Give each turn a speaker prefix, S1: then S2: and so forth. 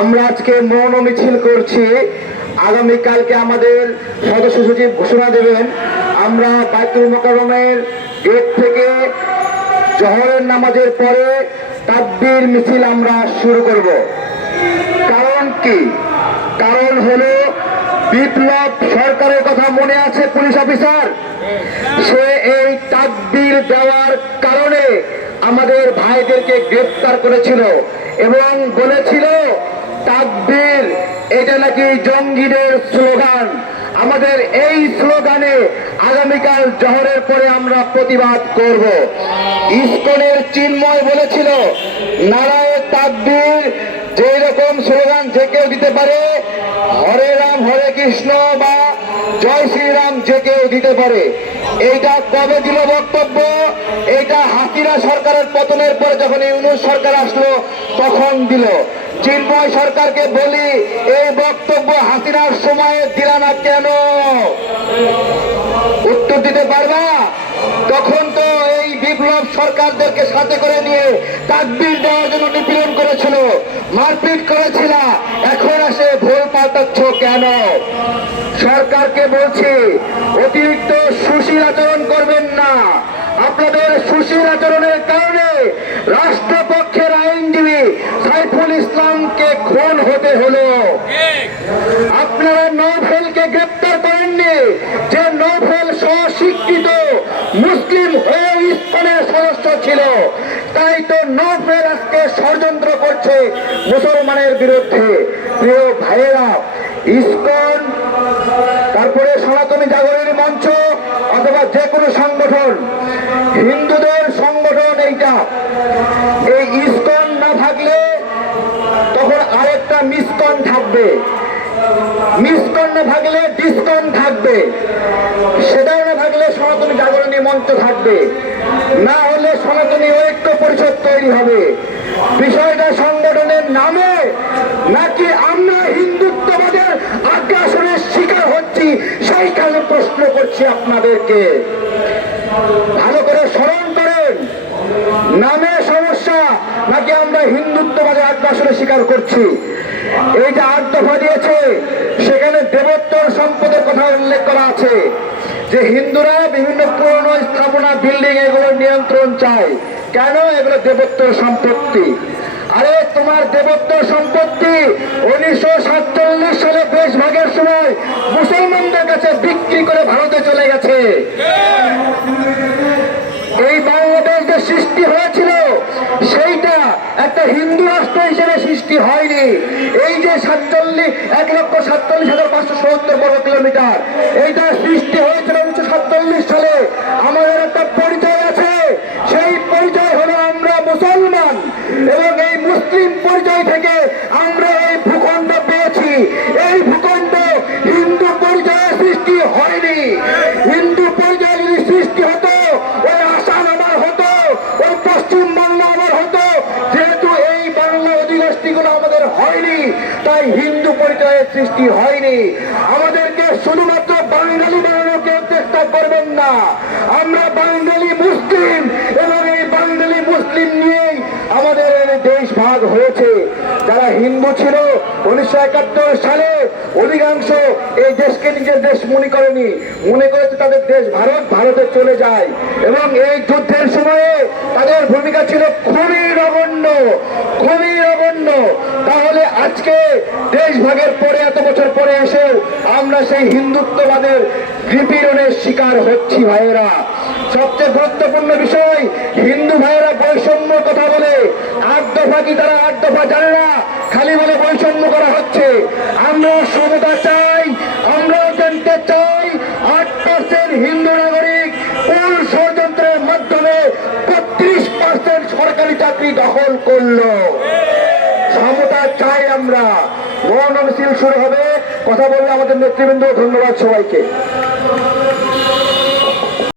S1: আমরা আজকে মৌন মিছিল করছি। আগামীকালকে আমাদের সদস্য সচিব ঘোষণা দেবেন। আমরা বাইতুল মোকারমের গেট থেকে জহরের নামাজের পরে তাকবীর মিছিল আমরা শুরু করব। কারণ কি? কারণ হলো বিপ্লব সরকারের কথা মনে আছে পুলিশ অফিসার? সে এই তাকবীর দেওয়ার কারণে আমাদের ভাইদেরকে গ্রেফতার করেছিল এবং বলেছিল, তাকবীর, এটা নাকি জঙ্গিদের স্লোগান। আমাদের এই স্লোগানে আগামীকাল জহরের পরে আমরা প্রতিবাদ করব। ইসকনের চিন্ময় বলেছিল, নারায় তাকবীর যে রকম স্লোগান যে কেউ দিতে পারে, হরে রাম, হরে কৃষ্ণ বা জয় শ্রীরাম যে কেউ দিতে পারে। এইটা কবে দিল বক্তব্য? এইটা হাসিনা সরকারের পতনের পরে যখন ইউনুস সরকার আসলো, তখন দিল। চিন্ময় সরকারকে বলি, এই বক্তব্য হাতিরার সময়ে দিলা না কেন? উত্তর দিতে পারবা? তখন বিপ্লব সরকারদেরকে সাথে করে নিয়ে তাকবির দেওয়ার জন্য নিপীড়ন করেছিল, মারপিট করেছিল। এখন এসে ভুল পাল্টাচ্ছ কেন? সরকারকে বলছি, অতিরিক্ত সুশীল আচরণ করবেন না। আপনাদের সুশীল আচরণের কারণে রাষ্ট্রপক্ষের আইনজীবী সাইফুল ইসলামকে খুন হতে হলো। আপনারা নভেলকে গ্রেপ্তার করেননি যে নভেল স্বস্বীকৃত মুসলিম হয়ে ইস্কনের সদস্য ছিল তাই তো নভেল আজকে ষড়যন্ত্র করছে মুসলমানের বিরুদ্ধে। প্রিয় ভাইয়েরা, ইস্কন, তারপরে সনাতনী জাগরণী মঞ্চ অথবা যে কোনো সংগঠন, হিন্দুদের সংগঠন এইটা। এই ইস্কন না থাকলে তখন আরেকটা মিসকন থাকবে। মিসকন না থাকলে ডিসকন থাকবে। সেটাও না থাকলে সনাতনী জাগরণী মঞ্চ থাকবে। না হলে সনাতনী ঐক্য পরিষদ তৈরি হবে। বিষয়টা সংগঠনের নামে নাকি আমরা হিন্দুত্ববাদের আগ্রাসনের শিকার হচ্ছি, সেইখানে প্রশ্ন করছি আপনাদেরকে। ভালো করে স্মরণ করেন নামে সমস্যা নাকি আমরা হিন্দুত্ববাদে স্বীকার করছি। এইটা আট দফা দিয়েছে, সেখানে দেবোত্তর সম্পদের কথা উল্লেখ করা আছে যে হিন্দুরা বিভিন্ন পুরনো স্থাপনা, বিল্ডিং এগুলোর নিয়ন্ত্রণ চায়। কেন এগুলো দেবোত্তর সম্পত্তি? আরে তোমার দেবোত্তর সম্পত্তি উনিশশো সাতচল্লিশ সালে দেশ ভাগের সময় মুসলমানদের কাছে বিক্রি করে ভারতে চলে গেছে এই বাংলাদেশ যে সৃষ্টি হয়েছিল সেইটা একটা হিন্দু রাষ্ট্র হিসেবে সৃষ্টি হয়নি এই যে সাতচল্লিশ, এক লক্ষ সাতচল্লিশ হাজার পাঁচশো সত্তর বর্গ কিলোমিটার। এইটা সৃষ্টি হয়েছিল উনিশশো সাতচল্লিশ সালে। আমাদের একটা পরিচয় আছে। সেই পরিচয় হলো আমরা মুসলমান। এবং এই মুসলিম পরিচয় থেকে তাই হিন্দু পরিচয়ের সৃষ্টি হয়নি। আমাদেরকে শুধুমাত্র বাঙালি বানানোর কেউ চেষ্টা করবেন না। আমরা বাঙালি মুসলিম এবং এই বাঙালি মুসলিম নিয়েই আমাদের দেশ ভাগ হয়েছে। যারা হিন্দু ছিল উনিশশো একাত্তর সালে অধিকাংশ এই দেশকে নিজের দেশ মনে করেনি। মনে করেছে তাদের দেশ ভারত, ভারতে চলে যায়। এবং এই যুদ্ধের সময়ে তাদের ভূমিকা ছিল খুবই নগণ্য খুবই নগণ্য। তাহলে আজকে দেশ ভাগের পরে, এত বছর পরে এসেও আমরা সেই হিন্দুত্ববাদের নিপীড়নের শিকার হচ্ছি ভাইয়েরা। সবচেয়ে গুরুত্বপূর্ণ বিষয়, হিন্দু ভাইয়েরা বৈষম্য কথা বলে, আট দফা কি তারা আট দফা জানে না? খালি বলে বৈষম্য করা হচ্ছে। আমরা সমতা চাই, আমরা জানতে চাই, আট পার্সেন্ট হিন্দু নাগরিক কোন ষড়যন্ত্রের মাধ্যমে বত্রিশ পার্সেন্ট সরকারি চাকরি দখল করল। সমতা চাই আমরা। মিছিল শুরু হবে। কথা বললে আমাদের নেতৃবৃন্দ, ধন্যবাদ সবাইকে।